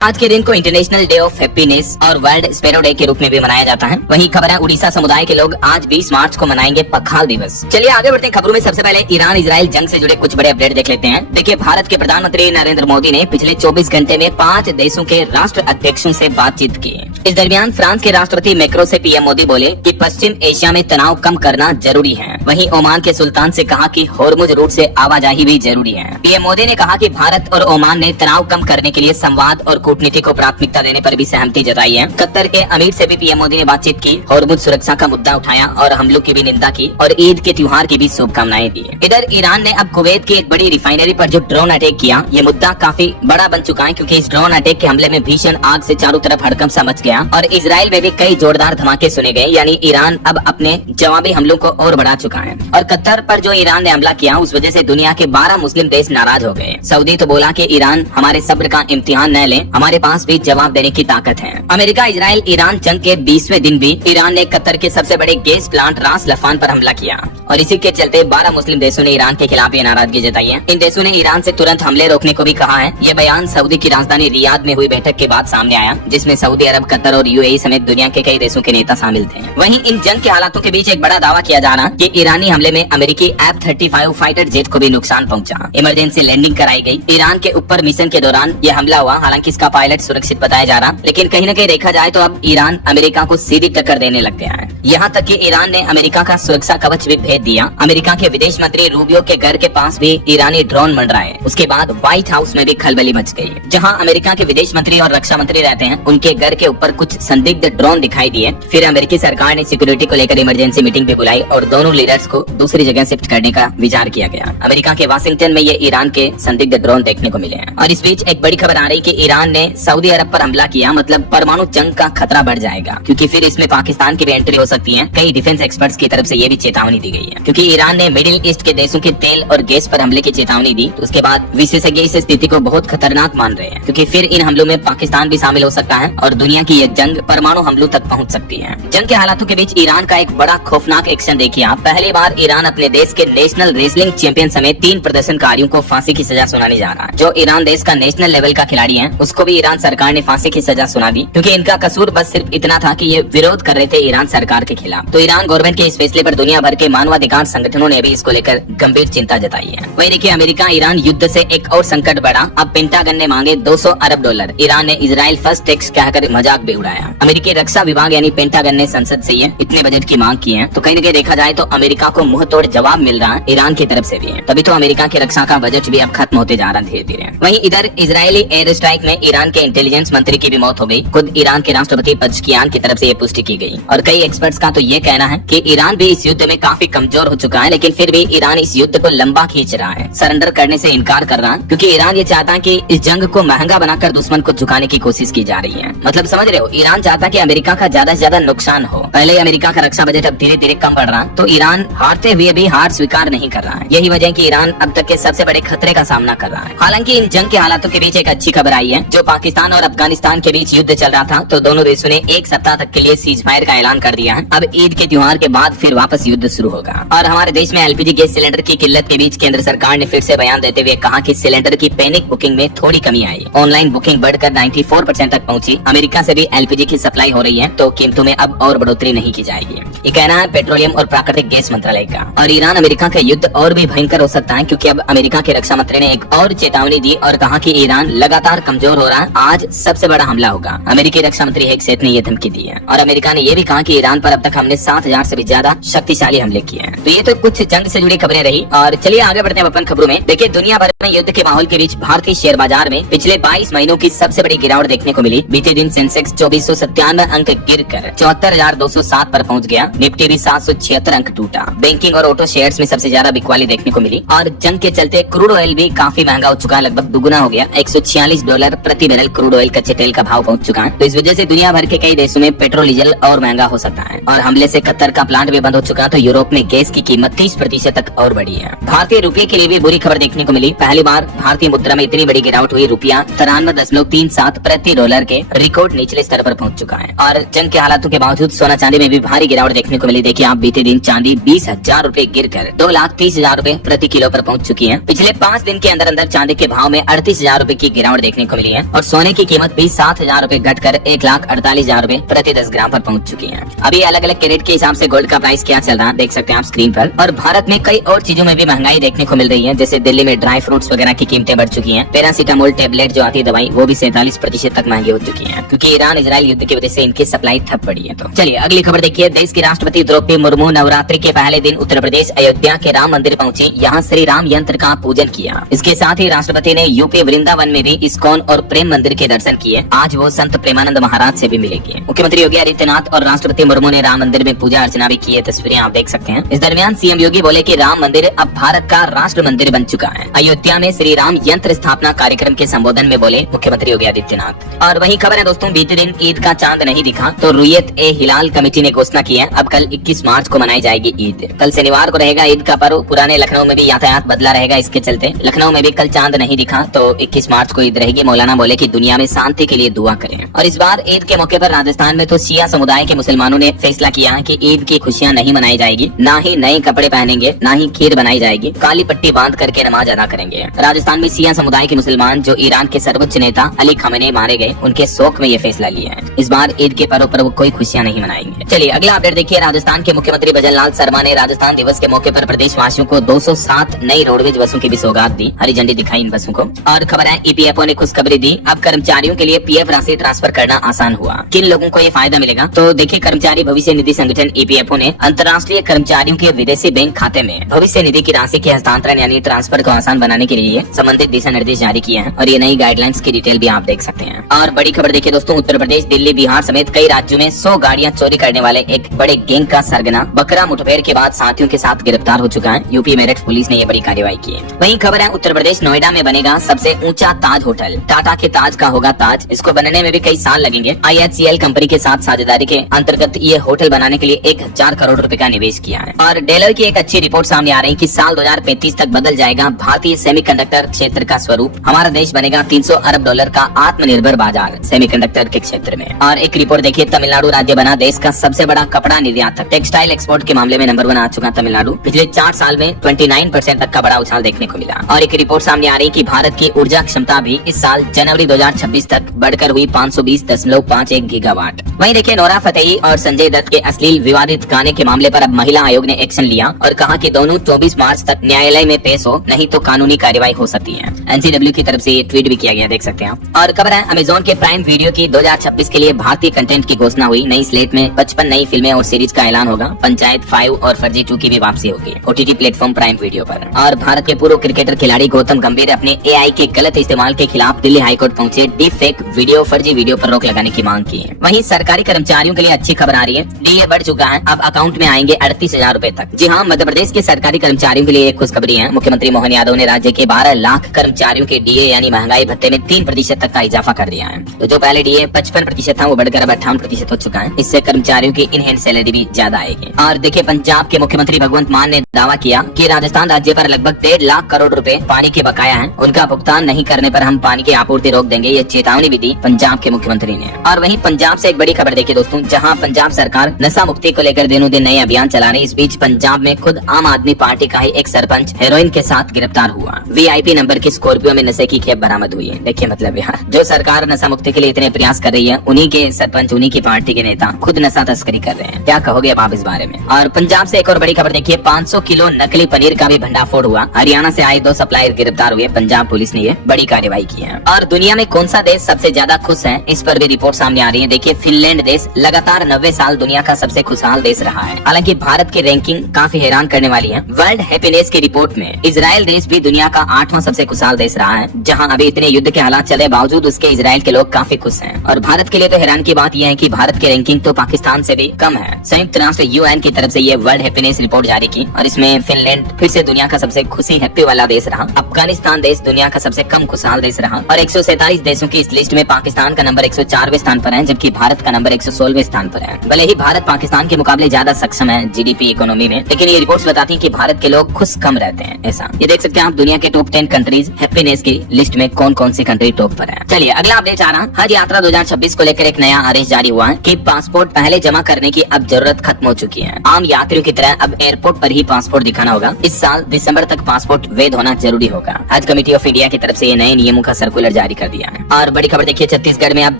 आज के दिन को इंटरनेशनल डे ऑफ हैप्पीनेस और वर्ल्ड स्पैरो डे के रूप में भी मनाया जाता है। वहीं खबर है उड़ीसा समुदाय के लोग आज 20 मार्च को मनाएंगे पखाल दिवस। चलिए आगे बढ़ते हैं खबरों में। सबसे पहले ईरान इजराइल जंग से जुड़े कुछ बड़े अपडेट देख लेते हैं। देखिए, भारत के प्रधानमंत्री नरेंद्र मोदी ने पिछले 24 घंटे में 5 देशों के राष्ट्र अध्यक्षों से बातचीत की। इस दरमियान फ्रांस के राष्ट्रपति मैक्रो से पीएम मोदी बोले कि पश्चिम एशिया में तनाव कम करना जरूरी है। वहीं ओमान के सुल्तान से कहा कि होर्मुज रूट से आवाजाही भी जरूरी है। पीएम मोदी ने कहा कि भारत और ओमान ने तनाव कम करने के लिए संवाद और कूटनीति को प्राथमिकता देने पर भी सहमति जताई है। कतर के अमीर से भी पीएम मोदी ने बातचीत की, होर्मुज सुरक्षा का मुद्दा उठाया और हमलों की भी निंदा की और ईद के त्योहार की भी शुभकामनाएं दी। इधर ईरान ने अब कुवैत की एक बड़ी रिफाइनरी पर जो ड्रोन अटैक किया, ये मुद्दा काफी बड़ा बन चुका है क्योंकि इस ड्रोन अटैक के हमले में भीषण आग से चारों तरफ हड़कंप सा मच गया और इजराइल में भी कई जोरदार धमाके सुने गए। यानी ईरान अब अपने जवाबी हमलों को और बढ़ा चुका है और कतर पर जो ईरान ने हमला किया उस वजह से दुनिया के 12 मुस्लिम देश नाराज हो गए। सऊदी तो बोला कि ईरान हमारे सब्र का इम्तिहान न ले, हमारे पास भी जवाब देने की ताकत है। अमेरिका इजराइल ईरान जंग के 20वें दिन भी ईरान ने कतर के सबसे बड़े गैस प्लांट रास लफान पर हमला किया और इसी के चलते 12 मुस्लिम देशों ने ईरान के खिलाफ ये नाराजगी जताई है। इन देशों ने ईरान से तुरंत हमले रोकने को भी कहा है। ये बयान सऊदी की राजधानी रियाद में हुई बैठक के बाद सामने आया, जिसमें सऊदी अरब, कतर और यूएई समेत दुनिया के कई देशों के नेता शामिल थे। वहीं इन जंग के हालातों के बीच एक बड़ा दावा किया जा रहा कि ईरानी हमले में अमेरिकी F-35 फाइटर जेट को भी नुकसान पहुंचा। इमरजेंसी लैंडिंग कराई गई। ईरान के ऊपर मिशन के दौरान यह हमला हुआ। हालांकि इसका पायलट सुरक्षित बताया जा रहा, लेकिन कहीं न कहीं देखा जाए तो अब ईरान अमेरिका को सीधी टक्कर देने लग गया है। यहाँ तक कि ईरान ने अमेरिका का सुरक्षा कवच भी भेज दिया। अमेरिका के विदेश मंत्री रूबियो के घर के पास भी ईरानी ड्रोन मंडराए। उसके बाद व्हाइट हाउस में भी खलबली मच गई। जहाँ अमेरिका के विदेश मंत्री और रक्षा मंत्री रहते हैं, उनके घर के ऊपर कुछ संदिग्ध ड्रोन दिखाई दिए। फिर अमेरिकी सरकार ने सिक्योरिटी को लेकर इमरजेंसी मीटिंग भी बुलाई और दोनों लीडर्स को दूसरी जगह शिफ्ट करने का विचार किया गया। अमेरिका के वाशिंगटन में ये ईरान के संदिग्ध ड्रोन देखने को मिले हैं। और इस बीच एक बड़ी खबर आ रही कि ईरान ने सऊदी अरब पर हमला किया, मतलब परमाणु जंग का खतरा बढ़ जाएगा क्योंकि फिर इसमें पाकिस्तान की भी एंट्री हो सकती है। कई डिफेंस एक्सपर्ट्स की तरफ से ये भी चेतावनी दी गई है क्योंकि ईरान ने मिडिल ईस्ट के देशों के तेल और गैस पर हमले की चेतावनी दी। तो उसके बाद विशेषज्ञ इस स्थिति को बहुत खतरनाक मान रहे हैं क्योंकि फिर इन हमलों में पाकिस्तान भी शामिल हो सकता है और दुनिया की यह जंग परमाणु हमलों तक पहुंच सकती है। जंग के हालातों के बीच ईरान का एक बड़ा खौफनाक एक्शन देखिए आप। पहली बार ईरान अपने देश के नेशनल रेसलिंग चैंपियन समेत 3 प्रदर्शनकारियों को फांसी की सजा सुनाने जा रहा है। जो ईरान देश का नेशनल लेवल का खिलाड़ी है, उसको भी ईरान सरकार ने फांसी की सजा सुना दी क्योंकि इनका कसूर बस सिर्फ इतना था कि ये विरोध कर रहे थे ईरान सरकार के खिलाफ। तो ईरान गवर्नमेंट के इस फैसले पर दुनिया भर के मानवाधिकार संगठनों ने भी इसको लेकर गंभीर चिंता जताई है। वही देखिए, अमेरिका ईरान युद्ध से एक और संकट बढ़ा। अब पेंटागन ने मांगे $200 अरब। ईरान ने इजराइल फर्स्ट टैक्स कहकर मजाक भी उड़ाया। अमेरिकी रक्षा विभाग यानी पेंटागन ने संसद से ये इतने बजट की मांग की है। तो कहीं न कहीं देखा जाए तो अमेरिका को मुंह तोड़ जवाब मिल रहा है ईरान की तरफ से भी है। तभी तो अमेरिका की रक्षा का बजट भी अब खत्म होते जा रहा है धीरे धीरे। वहीं इधर इजरायली एयर स्ट्राइक में ईरान के इंटेलिजेंस मंत्री की भी मौत हो गई। खुद ईरान के राष्ट्रपति पज़ेश्कियान की तरफ से ये पुष्टि की गई और कई एक्सपर्ट्स का तो ये कहना है कि ईरान भी इस युद्ध में काफी कमजोर हो चुका है, लेकिन फिर भी ईरान इस युद्ध को लंबा खींच रहा है, सरेंडर करने से इनकार कर रहा है क्योंकि ईरान ये चाहता है कि इस जंग को महंगा बनाकर दुश्मन को झुकाने की कोशिश की जा रही है। मतलब समझ रहे हो, ईरान चाहता है कि अमेरिका का ज्यादा से ज्यादा नुकसान हो। पहले ही अमेरिका का रक्षा बजट अब धीरे धीरे कम बढ़ रहा है, तो ईरान हारते हुए भी हार स्वीकार नहीं कर रहा है। यही वजह है कि ईरान अब तक के सबसे बड़े खतरे का सामना कर रहा है। हालांकि इन जंग के हालातों के बीच एक अच्छी खबर आई है। जो पाकिस्तान और अफगानिस्तान के बीच युद्ध चल रहा था, तो दोनों देशों ने 1 सप्ताह तक के लिए सीज फायर का ऐलान कर दिया है। अब ईद के त्योहार के बाद फिर वापस युद्ध शुरू होगा। और हमारे देश में एलपीजी गैस सिलेंडर की किल्लत के बीच केंद्र सरकार ने फिर से बयान देते हुए कहा कि सिलेंडर की पैनिक बुकिंग में थोड़ी कमी आई। ऑनलाइन बुकिंग बढ़कर 94% तक पहुंची। अमेरिका से भी एलपीजी की सप्लाई हो रही है, तो कीमतों में अब और बढ़ोतरी नहीं की जाएगी। ये कहना है पेट्रोलियम और प्राकृतिक गैस मंत्रालय का। और ईरान अमेरिका का युद्ध और भी भयंकर हो सकता है क्योंकि अब अमेरिका के रक्षा मंत्री ने एक और चेतावनी दी और कहा कि ईरान लगातार कमजोर हो रहा है, आज सबसे बड़ा हमला होगा। अमेरिकी रक्षा मंत्री हेगसेथ ने ये धमकी दी है और अमेरिका ने ये भी कहा कि ईरान पर अब तक हमने 7000 से भी ज्यादा शक्तिशाली हमले किए हैं। तो ये तो कुछ जंग से जुड़ी खबरें रही और चलिए आगे बढ़ते हैं अपन खबरों में। देखिए, दुनिया भर में युद्ध के माहौल के बीच भारतीय शेयर बाजार में पिछले 22 महीनों की सबसे बड़ी गिरावट देखने को मिली। बीते दिन सेंसेक्स 2497 अंक गिरकर 74,207 पर पहुंच गया। निफ्टी भी 776 अंक टूटा। बैंकिंग और ऑटो शेयर्स में सबसे ज्यादा बिकवाली देखने को मिली और जंग के चलते क्रूड ऑयल भी काफी महंगा हो चुका है, लगभग दुगुना हो गया। $146 प्रति बैरल क्रूड ऑयल कच्चे तेल का भाव पहुंच चुका है। तो इस वजह से दुनिया भर के कई देशों में पेट्रोल डीजल और महंगा हो सकता है। और हमले से कतर का प्लांट भी बंद हो चुका है, तो यूरोप में गैस की कीमत 30% तक और बढ़ी है। भारतीय रुपये के लिए भी बुरी खबर देखने को मिली। पहली बार भारतीय मुद्रा में इतनी बड़ी गिरावट हुई। रुपया 93.37 प्रति डॉलर के रिकॉर्ड निचले स्तर पर पहुंच चुका है और जंग के हालातों के बावजूद सोना चांदी में भी भारी गिरावट देखने को मिली। देखिए आप बीते दिन चांदी 20,000 रूपए गिर कर 2,30,000 रूपए प्रति किलो पर पहुंच चुकी है। पिछले 5 दिन के अंदर अंदर चांदी के भाव में 38,000 रूपए की गिरावट देखने को मिली है और सोने की कीमत भी 7,000 रूपए घटकर 1,48,000 रूपए प्रति 10 ग्राम पर पहुंच चुकी है। अभी अलग अलग कैरेट के हिसाब से गोल्ड का प्राइस क्या चल रहा है देख सकते हैं आप स्क्रीन पर। और भारत में कई और चीजों में भी महंगाई देखने को मिल रही है, जैसे दिल्ली में ड्राई फ्रूट्स वगैरह की कीमतें बढ़ चुकी हैं। पैरासीटामोल टेबलेट जो आती है दवाई वो भी 47% तक महंगी हो चुकी है, क्योंकि ईरान इजराइल युद्ध की वजह से इनकी सप्लाई ठप पड़ी है। तो चलिए अगली खबर देखिए। देश की राष्ट्रपति द्रौपदी मुर्मू नवरात्रि के पहले दिन उत्तर प्रदेश अयोध्या के राम मंदिर पहुंची, यहाँ श्री राम यंत्र का पूजन किया। इसके साथ ही राष्ट्रपति ने यूपी वृंदावन में भी इस्कॉन और प्रेम मंदिर के दर्शन किए। आज वो संत प्रेमानंद महाराज से भी मिलेंगे। मुख्यमंत्री योगी आदित्यनाथ और राष्ट्रपति मुर्मू ने राम मंदिर में पूजा अर्चना भी की है, तस्वीरें आप देख सकते हैं। इस दरमियान सीएम योगी बोले कि राम मंदिर अब भारत का राष्ट्र मंदिर बन चुका है। अयोध्या में श्री राम यंत्र स्थापना कार्यक्रम के संबोधन में बोले मुख्यमंत्री योगी आदित्यनाथ। और वही खबर है दोस्तों, बीते दिन ईद का चांद नहीं दिखा तो रुयत ए हिलाल कमेटी ने घोषणा की है अब कल 21 मार्च को मनाई जाएगी ईद। कल शनिवार को रहेगा ईद का पर्व। पुराने लखनऊ में भी यातायात बदला रहेगा, इसके चलते लखनऊ में भी कल चांद नहीं दिखा तो 21 मार्च को ईद रहेगी। मौलाना बोले कि दुनिया में शांति के लिए दुआ करें। और इस बार ईद के मौके पर राजस्थान में तो शिया समुदाय के मुसलमानों ने फैसला किया कि ईद की खुशियां नहीं मनाई जाएगी, ना ही नए कपड़े पहनेंगे, ना ही खीर बनाई जाएगी, काली पट्टी बांध करके नमाज अदा करेंगे। राजस्थान में शिया समुदाय के मुसलमान जो ईरान के सर्वोच्च नेता अली खमेनी मारे गए, उनके शोक में ये फैसला लिया है। इस बार ईद के पर्व पर वो कोई खुशियां नहीं मनाएंगे। चलिए अगला अपडेट देखिए। राजस्थान के मुख्यमंत्री भजनलाल शर्मा ने राजस्थान दिवस के मौके पर प्रदेशवासियों को 207 नई रोडवेज बसों की भी सौगात दी, हरी झंडी दिखाई इन बसों को। और खबर है ईपीएफओ ने खुशखबरी दी, अब कर्मचारियों के लिए पीएफ राशि ट्रांसफर करना आसान हुआ। किन लोगों को ये फायदा मिलेगा तो देखिए, कर्मचारी भविष्य निधि संगठन ईपीएफओ ने अंतर्राष्ट्रीय कर्मचारियों के विदेशी बैंक खाते में भविष्य निधि की राशि के हस्तांतरण यानी ट्रांसफर को आसान बनाने के लिए संबंधित दिशा निर्देश जारी किए हैं और ये नई गाइडलाइंस की डिटेल भी आप देख सकते हैं। और बड़ी खबर देखिए दोस्तों, उत्तर प्रदेश, दिल्ली, बिहार समेत कई राज्यों में 100 गाड़ियां चोरी करने वाले एक बड़े गैंग का सरगना बकरा मुठभेड़ के बाद साथियों के साथ गिरफ्तार हो चुका है। यूपी मेरठ पुलिस ने ये बड़ी कार्रवाई की है। वहीं खबर है उत्तर प्रदेश, नोएडा में बनेगा सबसे ऊंचा ताज होटल। टाटा के ताज का होगा ताज, इसको बनने में भी कई साल लगेंगे। IHCL कंपनी के साथ साझेदारी के अंतर्गत ये होटल बनाने के लिए 1,000 करोड़ रुपए का निवेश किया है। और डेलर की एक अच्छी रिपोर्ट सामने आ रही है कि साल 2035 तक बदल जाएगा भारतीय सेमीकंडक्टर क्षेत्र का स्वरूप। हमारा देश बनेगा $300 अरब का आत्मनिर्भर बाजार सेमीकंडक्टर के क्षेत्र में। और एक रिपोर्ट देखिए, तमिलनाडु राज्य बना देश का सबसे बड़ा कपड़ा निर्यातक। टेक्सटाइल एक्सपोर्ट के मामले में नंबर 1 आ चुका तमिलनाडु। पिछले 4 साल में 29% तक का बड़ा उछाल देखने को मिला। और एक रिपोर्ट सामने आ रही है कि भारत की ऊर्जा क्षमता भी इस साल जनवरी 2026 तक बढ़कर हुई 520.51 गीगावाट। वहीं देखिए, नोरा फतेही और संजय दत्त के अश्लील विवादित गाने के मामले पर अब महिला आयोग ने एक्शन लिया और कहा कि दोनों 24 मार्च तक न्यायालय में पेश हो, नहीं तो कानूनी कार्रवाई हो सकती है। NCW की तरफ से ये ट्वीट भी किया गया, देख सकते हैं आप। और खबर है अमेजोन के प्राइम वीडियो की 2026 के लिए भारतीय कंटेंट की घोषणा हुई। नई स्लेट में 55 नई फिल्में और सीरीज का ऐलान होगा। पंचायत 5 और फर्जी 2 की भी वापसी होगी OTT प्लेटफॉर्म प्राइम वीडियो पर। और भारत के पूर्व क्रिकेटर खिलाड़ी गौतम गंभीर अपने AI के गलत इस्तेमाल के खिलाफ दिल्ली हाईकोर्ट पहुंचे। डीप फेक वीडियो, फर्जी वीडियो पर रोक लगाने की मांग की है। वहीं सरकारी कर्मचारियों के लिए अच्छी खबर आ रही है, DA बढ़ चुका है, अब अकाउंट में आएंगे 38,000 रूपए तक। जी हाँ, मध्य प्रदेश के सरकारी कर्मचारियों के लिए एक खुशखबरी है। मुख्यमंत्री मोहन यादव ने राज्य के 12 लाख कर्मचारियों के DA यानी महंगाई भत्ते में 3% तक का इजाफा कर दिया है। तो जो पहले DA 55% था वो बढ़कर अब 58% हो चुका है। इससे कर्मचारियों की इनहैंड सैलरी भी ज्यादा आएगी। और देखिए, पंजाब के मुख्यमंत्री भगवंत मान ने दावा किया कि राजस्थान राज्य पर लगभग 1.5 लाख करोड़ रुपए पानी के बकाया है, उनका भुगतान नहीं करने पर हम पानी की आपूर्ति रोक देंगे। ये चेतावनी भी दी पंजाब के मुख्यमंत्री ने। और वहीं पंजाब से एक बड़ी खबर देखिए दोस्तों, जहां पंजाब सरकार नशा मुक्ति को लेकर दिनों दिन नए अभियान चला रही है। इस बीच पंजाब में खुद आम आदमी पार्टी का ही एक सरपंच हेरोइन के साथ गिरफ्तार हुआ। VIP नंबर की स्कॉर्पियो में नशे की खेप बरामद हुई है। देखिए मतलब यार, जो सरकार नशा मुक्ति के लिए इतने प्रयास कर रही है, उन्हीं के सरपंच, उन्हीं की पार्टी के नेता खुद नशा तस्करी कर रहे हैं। क्या कहोगे अब आप इस बारे में। और पंजाब से एक और बड़ी खबर देखिए, 500 किलो नकली पनीर का भी भंडाफोड़ हुआ। हरियाणा से आए 2 सप्लायर गिरफ्तार हुए। पंजाब पुलिस ने ये बड़ी कार्रवाई की है। और दुनिया में कौन सा देश सबसे ज्यादा खुश है, इस पर भी रिपोर्ट सामने आ रही है। देखिए, फिनलैंड देश लगातार 90 साल दुनिया का सबसे खुशहाल देश रहा है। हालांकि भारत की रैंकिंग काफी हैरान करने वाली है। वर्ल्ड हैप्पीनेस की रिपोर्ट में इजराइल देश भी दुनिया का 8वां सबसे खुशहाल देश रहा है, जहां अभी इतने युद्ध के हालात चले बावजूद उसके इजराइल के लोग काफी खुश हैं। और भारत के लिए तो हैरान की बात यह है कि भारत की रैंकिंग तो पाकिस्तान से भी कम है। संयुक्त राष्ट्र UN की तरफ से ये वर्ल्ड हैप्पीनेस रिपोर्ट जारी की और इसमें फिनलैंड फिर से दुनिया का सबसे खुशी हैप्पी वाला देश रहा। अफगानिस्तान देश दुनिया का सबसे कम खुशहाल देश रहा। और 147 देशों की इस लिस्ट में पाकिस्तान का नंबर 104वें स्थान पर है, जबकि भारत का नंबर 116वें स्थान पर है। भले ही भारत पाकिस्तान के मुकाबले ज्यादा सक्षम है GDP इकोनॉमी में, लेकिन ये रिपोर्ट्स बताती है कि भारत के लोग खुश कम रहते हैं। ऐसा ये देख सकते हैं आप दुनिया के टॉप 10 कंट्रीज हैप्पीनेस की लिस्ट में कौन कौन सी कंट्री टॉप पर है। चलिए अगला अपडेट आ रहा, हज यात्रा 2026 को लेकर एक नया आदेश जारी हुआ है कि पासपोर्ट पहले जमा करने की अब जरूरत खत्म हो चुकी है। आम यात्रियों की तरह अब एयरपोर्ट पर ही पासपोर्ट दिखाना होगा। इस साल दिसंबर तक पासपोर्ट वैध होना जरूरी होगा। हज कमेटी ऑफ इंडिया की तरफ से ये नए नियमों का सर्कुलर जारी कर दिया है। और बड़ी खबर देखिए, छत्तीसगढ़ में अब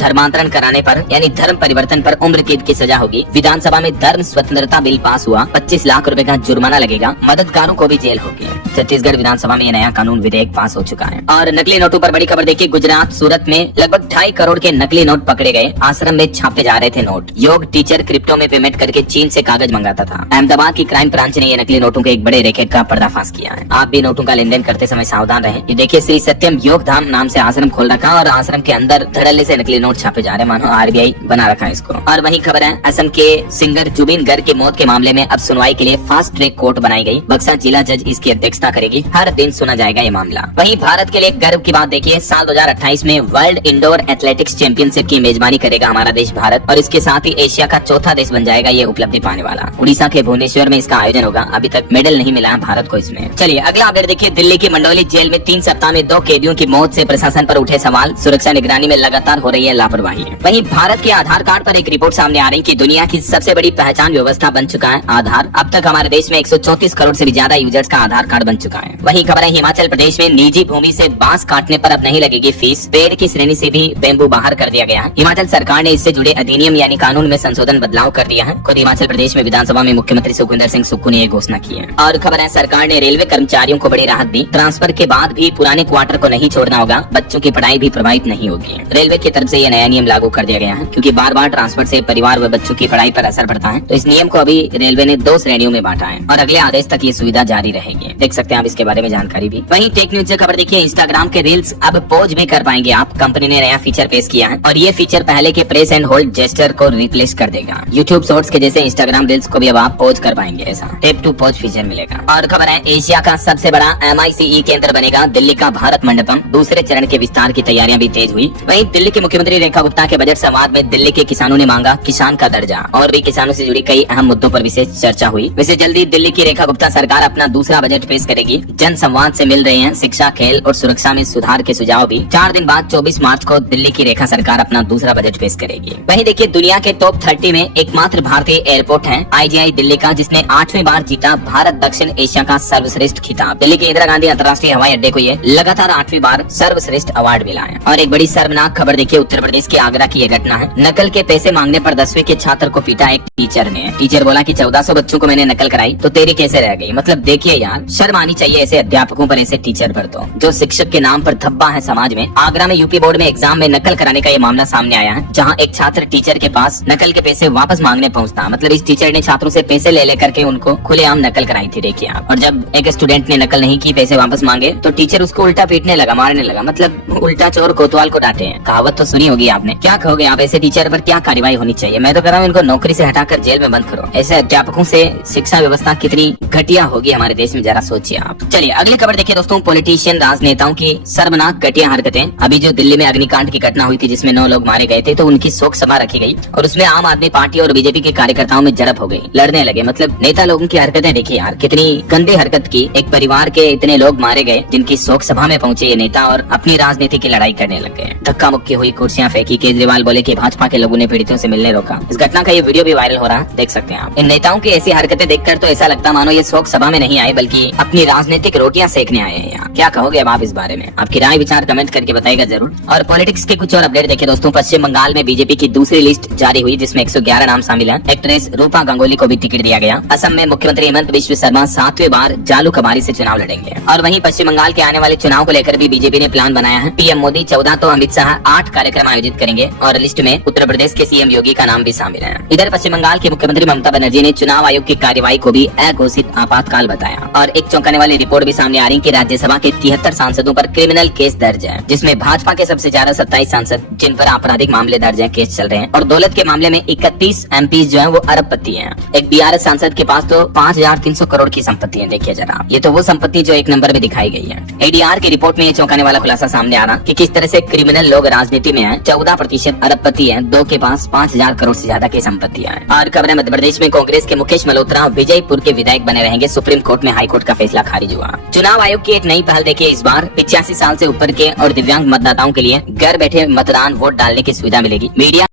धर्मांतरण कराने पर यानी धर्म परिवर्तन पर उम्र कैद की सजा होगी। विधानसभा में धर्म स्वतंत्रता बिल पास हुआ, 25 लाख रुपए का जुर्माना लगेगा, मददगारों को भी जेल होगी। छत्तीसगढ़ विधानसभा में ये नया कानून विधेयक पास हो चुका है। और नकली नोटों पर बड़ी खबर देखिए, गुजरात सूरत में लगभग 2.5 करोड़ के नकली नोट पकड़े गए। आश्रम में छापे जा रहे थे नोट। योग टीचर क्रिप्टो में पेमेंट करके चीन से कागज मंगाता था। अहमदाबाद की क्राइम ब्रांच ने ये नकली नोटों के एक बड़े रैकेट का पर्दाफाश किया है। आप भी नोटों का लेन देन करते समय सावधान रहें। ये देखिए, श्री सत्यम योग धाम नाम से आश्रम खोल रखा और आश्रम के अंदर धड़ल्ले से नकली नोट छापे जा रहे, मानो आरबीआई बना रखा है इसको। और वही खबर है, असम के सिंगर जुबिन गर्ग की मौत के मामले में अब सुनवाई के लिए फास्ट ट्रैक कोर्ट बनाई गई। बक्सा जिला जज इसकी अध्यक्षता करेगी। हर दिन सुना जाएगा ये मामला। वहीं भारत के लिए गर्व की बात देखिए, साल 2028 में वर्ल्ड इंडोर एथलेटिक्स चैंपियनशिप की मेजबानी करेगा हमारा देश भारत और इसके साथ ही एशिया का चौथा देश बन जाएगा ये उपलब्धि पाने वाला। उड़ीसा के भुवनेश्वर में इसका आयोजन होगा। अभी तक मेडल नहीं मिला है भारत को इसमें। चलिए अगला अपडेट देखिए, दिल्ली की मंडोली जेल में 3 सप्ताह में 2 कैदियों की मौत से प्रशासन पर उठे सवाल। सुरक्षा निगरानी में लगातार हो रही है लापरवाही। वहीं भारत के आधार कार्ड पर एक रिपोर्ट सामने आ रही कि दुनिया की सबसे बड़ी पहचान व्यवस्था बन चुका है आधार। अब तक हमारे देश में 134 करोड़ से भी ज्यादा यूजर्स का आधार कार्ड बन चुका है। वहीं खबर है, हिमाचल प्रदेश में निजी भूमि से बांस काटने पर अब नहीं लगेगी फीस। पेड़ की श्रेणी से भी बेम्बू बाहर कर दिया गया है। हिमाचल सरकार ने इससे जुड़े अधिनियम यानी कानून में संशोधन बदलाव कर दिया है। खुद हिमाचल प्रदेश में विधानसभा में मुख्यमंत्री सुखविंदर सिंह सुक्खू ने ये घोषणा की है। और खबर है, सरकार ने रेलवे कर्मचारियों को बड़ी राहत दी। ट्रांसफर के बाद भी पुराने क्वार्टर को नहीं छोड़ना होगा। बच्चों की पढ़ाई भी प्रभावित नहीं होगी। रेलवे की तरफ से ये नया नियम लागू कर दिया गया है, क्योंकि बार बार ट्रांसफर से परिवार व बच्चों की पढ़ाई पर असर पड़ता है। तो इस नियम को अभी रेलवे ने 2 श्रेणियों में बांटा है और अगले आदेश तक ये सुविधा जारी रहेगी। देख सकते हैं आप इसके बारे में जानकारी भी। वहीं टेक न्यूज से खबर देखिए, इंस्टाग्राम के रील्स अब पोज भी कर पाएंगे आप। कंपनी ने नया फीचर पेश किया है और ये फीचर पहले के प्रेस एंड होल्ड जेस्चर को रिप्लेस कर देगा। यूट्यूब शॉर्ट्स के जैसे इंस्टाग्राम रील्स को भी अब आप पोज कर पाएंगे। ऐसा टेप टू पोज फीचर मिलेगा। और खबर है, एशिया का सबसे बड़ा MICE केंद्र बनेगा दिल्ली का भारत मंडपम। दूसरे चरण के विस्तार की तैयारियां भी तेज हुई। वहीं दिल्ली की मुख्यमंत्री रेखा गुप्ता के बजट संवाद में दिल्ली के किसानों ने मांगा किसान का दर्जा और भी किसानों से जुड़ी कई अहम मुद्दों पर विशेष चर्चा हुई। वैसे जल्दी दिल्ली की रेखा गुप्ता सरकार अपना दूसरा बजट पेश करेगी। जन संवाद से मिल रहे हैं शिक्षा, खेल और सुरक्षा में सुधार के सुझाव भी। 4 दिन बाद 24 मार्च को दिल्ली की रेखा सरकार अपना दूसरा बजट पेश करेगी। वहीं देखिए, दुनिया के टॉप 30 में एकमात्र भारतीय एयरपोर्ट है IGI दिल्ली का, जिसने 8वीं बार जीता भारत दक्षिण एशिया का सर्वश्रेष्ठ खिताब। दिल्ली के इंदिरा गांधी अंतर्राष्ट्रीय हवाई अड्डे को ये लगातार 8वीं बार सर्वश्रेष्ठ अवार्ड मिला है। और एक बड़ी शर्मनाक खबर देखिए, उत्तर प्रदेश के आगरा की ये घटना है। नकल के पैसे मांगने पर 10वीं के छात्र को पीटा एक टीचर ने। टीचर बोला कि 1400 बच्चों को मैंने नकल कराई तो तेरी कैसे रह गई। मतलब देखिए यार, शर्म आनी चाहिए ऐसे अध्यापकों पर, ऐसे टीचर पर तो, जो शिक्षक के नाम पर धब्बा है समाज में। आगरा में यूपी बोर्ड में एग्जाम में नकल कराने का ये मामला सामने आया है, जहां एक छात्र टीचर के पास नकल के पैसे वापस मांगने पहुंचता। मतलब इस टीचर ने छात्रों से पैसे ले लेकर के उनको खुलेआम नकल कराई थी, देखिए आप। और जब एक स्टूडेंट ने नकल नहीं की, पैसे वापस मांगे, तो टीचर उसको उल्टा पीटने लगा, मारने लगा। मतलब उल्टा चोर कोतवाल को डांटे हैं। कहावत तो सुनी होगी आपने। क्या कहोगे आप, ऐसे टीचर पर क्या कार्रवाई होनी चाहिए? मैं तो कह रहा हूँ इनको नौकरी से हटाकर जेल में बंद करो। ऐसे अध्यापकों से शिक्षा व्यवस्था कितनी घटिया होगी हमारे देश में, जरा सोचिए आप। चलिए अगली खबर देखिए दोस्तों, पॉलिटिशियन राजनेताओं की शर्मनाक घटिया हरकतें। अभी जो दिल्ली में अग्निकांड की घटना हुई थी, जिसमें 9 लोग मारे गए थे, तो उनकी शोक सभा रखी गई और उसमें आम आदमी पार्टी और बीजेपी के कार्यकर्ताओं में झड़प हो गई, लड़ने लगे। मतलब नेता लोगों की हरकतें देखिए यार, कितनी गंदी हरकत की। एक परिवार के इतने लोग मारे गए जिनकी शोक सभा में पहुंचे ये नेता और अपनी राजनीति की लड़ाई करने लग गए। धक्का मुक्की हुई, कुर्सियां फेंकी। केजरीवाल बोले कि भाजपा के लोगों ने पीड़ितों से मिलने रोका। इस घटना का ये वीडियो भी वायरल हो रहा है, देख सकते हैं आप। इन नेताओं की ऐसी हरकतें देखकर तो ऐसा लगता मानो ये शोक सभा में नहीं आए, बल्कि अपनी राजनीतिक रोटियां सेकने आए हैं यहाँ। क्या कहोगे अब आप इस बारे में? आपकी राय विचार कमेंट करके बताइएगा जरूर। और पॉलिटिक्स के कुछ और अपडेट देखिए दोस्तों, पश्चिम बंगाल में बीजेपी की दूसरी लिस्ट जारी हुई, जिसमें 111 नाम शामिल है। एक्ट्रेस रूपा गांगुली को भी टिकट दिया गया। असम में मुख्यमंत्री हेमंत बिश्व शर्मा 7वीं बार जालूकबारी से चुनाव लड़ेंगे। और वहीं पश्चिम बंगाल के आने वाले चुनाव को लेकर भी बीजेपी ने प्लान बनाया है। पीएम मोदी 14 तो अमित शाह 8 कार्यक्रम आयोजित करेंगे और लिस्ट में उत्तर प्रदेश के सीएम योगी का नाम भी शामिल है। इधर पश्चिम बंगाल की मुख्यमंत्री ममता बनर्जी ने चुनाव आयोग की कार्यवाही को भी अघोषित आपातकाल बताया। और एक चौंकाने वाली रिपोर्ट भी सामने आ रही कि राज्यसभा के 73 सांसदों पर क्रिमिनल केस दर्ज है, जिसमें भाजपा के सबसे ज्यादा 27 सांसद जिन पर आपराधिक मामले दर्ज है, केस चल रहे हैं। और दौलत के मामले में 31 MP जो है वो अरबपति हैं। एक BRS सांसद के पास तो 5300 करोड़ की संपत्ति है। देखिए जरा, ये तो वो संपत्ति जो एक नंबर में दिखाई गई है। ADR की रिपोर्ट में ये चौंकाने वाला खुलासा सामने आ रहा कि किस तरह से क्रिमिनल लोग राजनीति में है। 14% अरबपति है, 2 के पास 5000 करोड़ से ज्यादा की संपत्तियां हैं। और खबर है, मध्य प्रदेश में कांग्रेस के मुकेश मल्होत्रा विजयपुर के विधायक बने रहेंगे। सुप्रीम कोर्ट में हाई कोर्ट का फैसला खारिज हुआ। चुनाव आयोग की एक नई पहल देखिए इस बार 85 साल से ऊपर के और दिव्यांग मतदाताओं के लिए घर बैठे मतदान वोट डालने की सुविधा मिलेगी। मीडिया